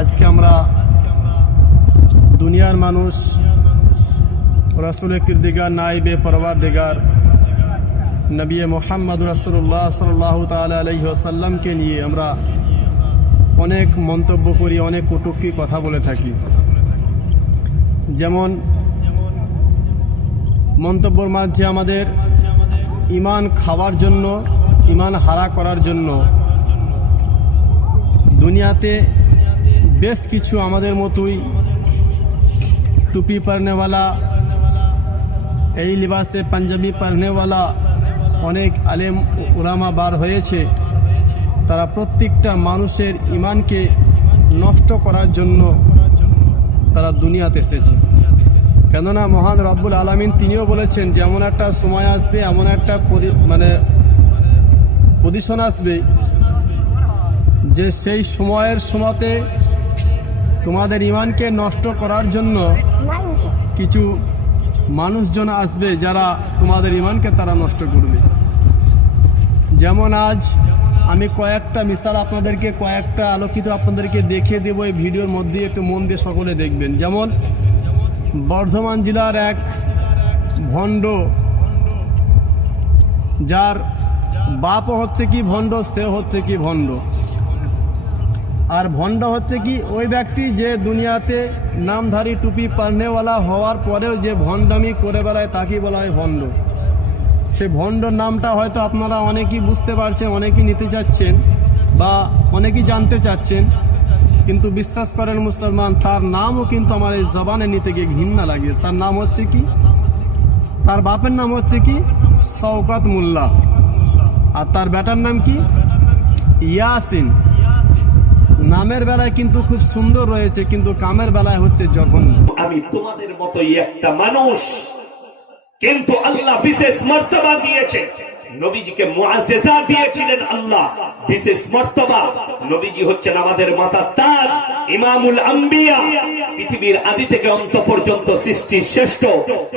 আজকে আমরা দুনিয়ার মানুষ রাসূল কিরদিগার নাইবে পরওয়ারদিগার নবী মুহাম্মদ রাসূলুল্লাহ সাল্লাল্লাহু তাআলা আলাইহি ওয়াসাল্লামকে নিয়ে আমরা অনেক মন্তব্য করি, অনেক কটূক্তি কথা বলে থাকি। যেমন মন্তব্যের মাঝে আমাদের ঈমান খাওয়ার জন্য, ঈমান হারা করার জন্য দুনিয়াতে বেশ কিছু আমাদের মতোই টুপি পরনেওয়ালা, এই লিবাসে পাঞ্জাবি পরনেওয়ালা অনেক আলেম উলামা বার হয়েছে। তারা প্রত্যেকটা মানুষের ঈমানকে নষ্ট করার জন্য তারা দুনিয়াতে এসেছে। কেননা মহান রব্বুল আলামিন তিনিও বলেছেন যে এমন একটা সময় আসবে, এমন একটা পজিশন আসবে যে সেই সময়তে তোমাদের ঈমানকে নষ্ট করার জন্য কিছু মানুষজন আসবে যারা তোমাদের ঈমানকে তারা নষ্ট করবে। যেমন আজ আমি কয়েকটা মিসাল আপনাদেরকে, কয়েকটা আলোকিত আপনাদেরকে দেখিয়ে দেবো এই ভিডিওর মধ্যে, একটু মন দিয়ে সকলে দেখবেন। যেমন বর্ধমান জেলার এক ভণ্ড, যার বাপও হচ্ছে কি ভণ্ড, সে হচ্ছে কি ভণ্ড। আর ভণ্ড হচ্ছে কি ওই ব্যক্তি যে দুনিয়াতে নামধারী টুপি পরনেওয়ালা হওয়ার পরেও যে ভণ্ডামি করে বেড়ায় তাকে বলা হয় ভণ্ড। সে ভণ্ডর নামটা হয়তো আপনারা অনেকেই বুঝতে পারছেন, অনেকেই নিতে চাচ্ছেন বা অনেকেই জানতে চাচ্ছেন, কিন্তু বিশ্বাস করেন মুসলমান, তার নামও কিন্তু আমার এই জবানে নিতে গিয়ে ঘৃণা লাগে। তার নাম হচ্ছে কি, তার বাপের নাম হচ্ছে কি শওকত মোল্লা, আর তার বেটার নাম কি ইয়াসিন। নামের বেলায় কিন্তু খুব সুন্দর রয়েছে, কিন্তু কামের বেলায় হচ্ছে জঘন্য। আমি তোমাদের মতোই একটা মানুষ, কিন্তু আল্লাহ বিশেষ মর্তবা দিয়েছে। নবীজিকে মুআজ্জিজা দিয়েছিলেন আল্লাহ, বিশেষ মর্তবা। নবীজি হচ্ছেন আমাদের মাথার তাজ, ইমামুল আম্বিয়া, পৃথিবীর আদি থেকে অন্ত পর্যন্ত সৃষ্টির শ্রেষ্ঠ।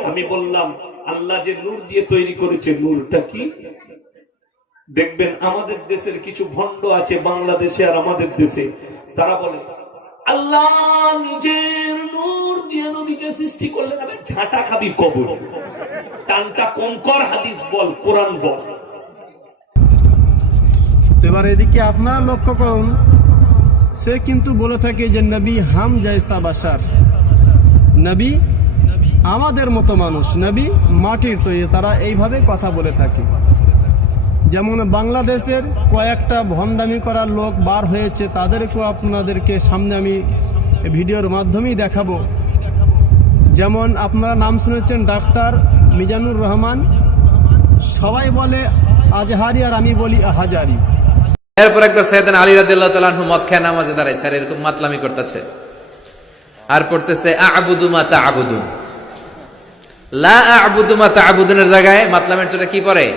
আমি বললাম আল্লাহ যে নূর দিয়ে তৈরি করেছে, নূরটা কি? দেখবেন আমাদের দেশের কিছু ভণ্ড আছে বাংলাদেশে আর আমাদের দেশে, তারা বলে আল্লাহ নিজের নূর দিয়ে নবীকে সৃষ্টি করলেন। আমি ঝাঁটা খাবি কবর, টানটা কম কর, হাদিস বল, কোরআন বল। এবার এদিকে আপনারা লক্ষ্য করুন, সে কিন্তু বলে থাকে যে নবী হাম জায়সা বাশার, নবী আমাদের মতো মানুষ, নবী মাটির তৈরি। তারা এইভাবে কথা বলে থাকে। যেমন বাংলাদেশের কয়েকটা ভণ্ডামি করার লোক বার হয়েছে, তাদেরকেও আপনাদেরকে সামনে আমি ভিডিওর মাধ্যমেই দেখাবো। যেমন আপনারা নাম শুনেছেন ডাক্তার মিজানুর রহমান, সবাই বলে আজহারি আর আমি বলি আহাজারি। এরপর একবার সাইয়েদনা আলী রাদিয়াল্লাহু তাআলা আনহু মদ খেয়ে নামাজে দাঁড়াইছে, আর এরকম মাতলামি করতেছে আর পড়তেছে আ'বুদু মা তা'বুদুন। লা আ'বুদু মা তা'বুদুনের জায়গায় মাতলামের সেটা কি পড়ে?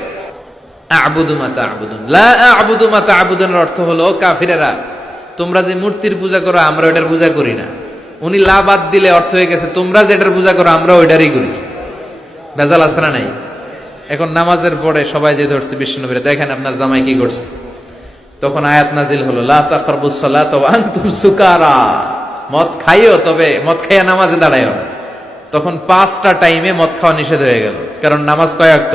আ'বুদু মা তা'বুদুন। লা আ'বুদু মা তা'বুদুনের অর্থ হলো, কাফিরেরা তোমরা যে মূর্তির পূজা করো আমরা ওটার পূজা করি না। উনি লা বাদ দিলে অর্থ হয়ে গেছে তোমরা যেটার পূজা করো আমরা ওইটারই করি। ভেজাল আছে না নাই? এখন নামাজের পরে সবাই যে ধরছে বিশ্বনবীরে, দেখেন আপনার জামাই কি করছে। তখন আয়াত নাজিল হলো লা তাকরাবুস সালাতা ওয়া আনতুম সুকারা, মদ খাইও তবে মদ খাইয়া নামাজে দাঁড়াইও না। তখন 5টা টাইমে মদ খাওয়া নিষেধ হয়ে গেল, কারণ নামাজ কয় ওয়াক্ত?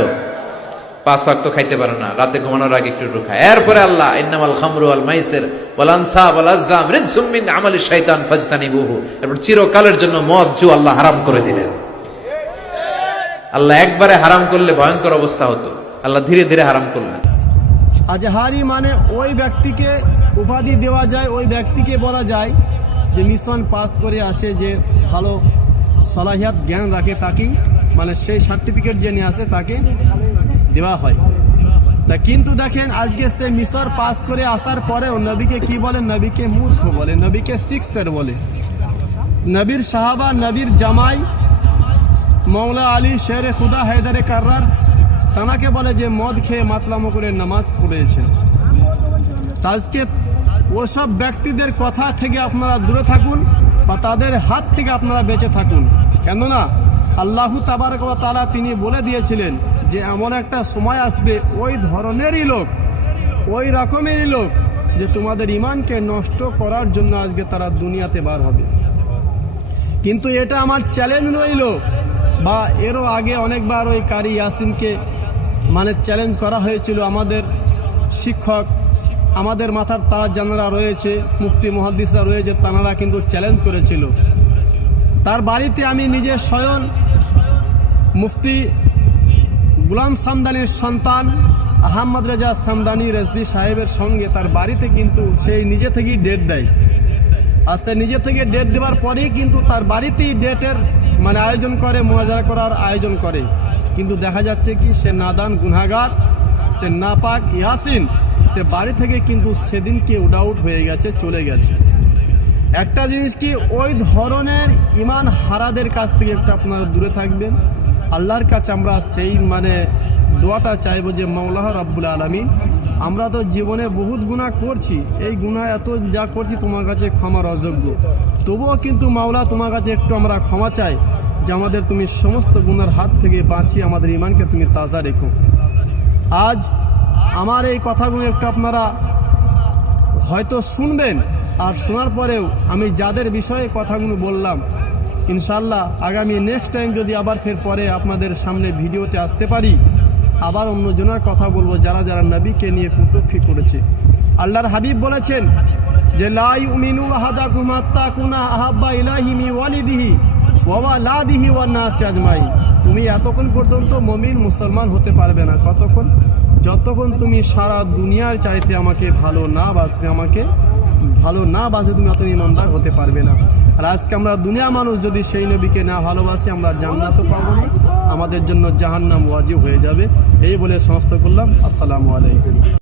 5 ওয়াক্ত খাইতে পারে না, রাতে ঘুমানোর আগে একটু একটু খায়। এরপরে আল্লাহ ইন্নামাল খামরু ওয়াল মাইসির ওয়াল আনসাব ওয়াল আজলাম রিজসুম মিন আমালিশ শাইতান ফাজতানিবুহু। এরপর চিরকালের জন্য মদ জু আল্লাহ হারাম করে দিলেন। আল্লাহ একবারে হারাম করলে ভয়ঙ্কর অবস্থা হতো, আল্লাহ ধীরে ধীরে হারাম করলেন। আজহারি মানে ওই ব্যক্তিকে উপাধি দেওয়া যায়, ওই ব্যক্তিকে বলা যায় যে মিশন পাস করে আসে, যে ভালো সলাহিয়াত জ্ঞান রাখে, তাকেই মানে সেই সার্টিফিকেট যে নিয়ে আসে তাকে দেওয়া হয়। তা কিন্তু দেখেন আজকে সে মিশর পাস করে আসার পরেও নবীকে কি বলে? নবীকে মূর্খ বলে, নবীকে সিক্সপের বলে। নবীর সাহাবা, নবীর জামাই মৌলা আলী শেরে খুদা হায়দারে কার্রার, তানাকে বলে যে মদ খেয়ে মাতলামো করে নামাজ পড়েছে। আজকে ওসব ব্যক্তিদের কথা থেকে আপনারা দূরে থাকুন বা তাদের হাত থেকে আপনারা বেঁচে থাকুন। কেননা আল্লাহু তাবারক ওয়া তাআলা তিনি বলে দিয়েছিলেন যে এমন একটা সময় আসবে ওই ধরনেরই লোক, ওই রকমেরই লোক যে তোমাদের ইমানকে নষ্ট করার জন্য আজকে তারা দুনিয়াতে বার হবে। কিন্তু এটা আমার চ্যালেঞ্জ রইল, বা এরও আগে অনেকবার ওই কারি ইয়াসিনকে মানে চ্যালেঞ্জ করা হয়েছিল। আমাদের শিক্ষক, আমাদের মাথার তাজ যারা রয়েছে, মুফতি মুহাদ্দিসরা রয়েছে, তারা কিন্তু চ্যালেঞ্জ করেছিল। তার বাড়িতে আমি নিজে স্বয়ং মুফতি গুলাম সামদানির সন্তান আহমদ রেজা সামদানি রেজভি সাহেবের সঙ্গে তার বাড়িতে কিন্তু সেই নিজে থেকেই ডেট দেয়। আর সে নিজে থেকে ডেট দেওয়ার পরেই কিন্তু তার বাড়িতেই ডেটের মানে আয়োজন করে, মোনাজারা করার আয়োজন করে। কিন্তু দেখা যাচ্ছে কি সে নাদান গুনাহগার, সে নাপাক ইয়াসিন, সে বাড়ি থেকে কিন্তু সেদিনকে উডাউট হয়ে গেছে, চলে গেছে। একটা জিনিস কি, ওই ধরনের ইমান হারাদের কাছ থেকে একটু আপনারা দূরে থাকবেন। আল্লাহর কাছে আমরা সেই মানে দোয়াটা চাইবো যে মাওলা রাব্বুল আলামিন, আমরা তো জীবনে বহুত গুনাহ করছি, এই গুনাহ এত যা করছি তোমার কাছে ক্ষমার অযোগ্য, তবুও কিন্তু মাওলা তোমার কাছে একটু আমরা ক্ষমা চাই যে আমাদের তুমি সমস্ত গুনার হাত থেকে বাঁচিয়ে আমাদের ইমানকে তুমি তাজা রেখো। আজ আমার এই কথাগুলো একটু আপনারা হয়তো শুনবেন, আর শোনার পরেও আমি যাদের বিষয়ে কথাগুলো বললাম, ইনশাল্লাহ আগামী নেক্সট টাইম যদি আবার ফের পরে আপনাদের সামনে ভিডিওতে আসতে পারি, আবার অন্যজনের কথা বলবো যারা যারা নবীকে নিয়ে কটূক্তি করেছে। আল্লাহর হাবিব বলেছেন যে লা ইউমিনু আহাদাকুম হাত্তা কুনা আহাব্বা ইলাইহি মিন ওয়ালিদিহি ওয়া ওয়ালাদিহি ওয়ান নাসি আজমাইন। তুমি এতক্ষণ পর্যন্ত মুমিন মুসলমান হতে পারবে না, কতক্ষণ? যতক্ষণ তুমি সারা দুনিয়ার চাইতে আমাকে ভালো না বাসবে, আমাকে ভালো না বাসে তুমি অত ইমানদার হতে পারবে না। আর আজকে আমরা দুনিয়া মানুষ যদি সেই নবীকে না ভালোবাসি, আমরা জান্নাতও পাবো না, আমাদের জন্য জাহান্নাম ওয়াজিব হয়ে যাবে। এই বলে সমাপ্ত করলাম। আসসালামু আলাইকুম।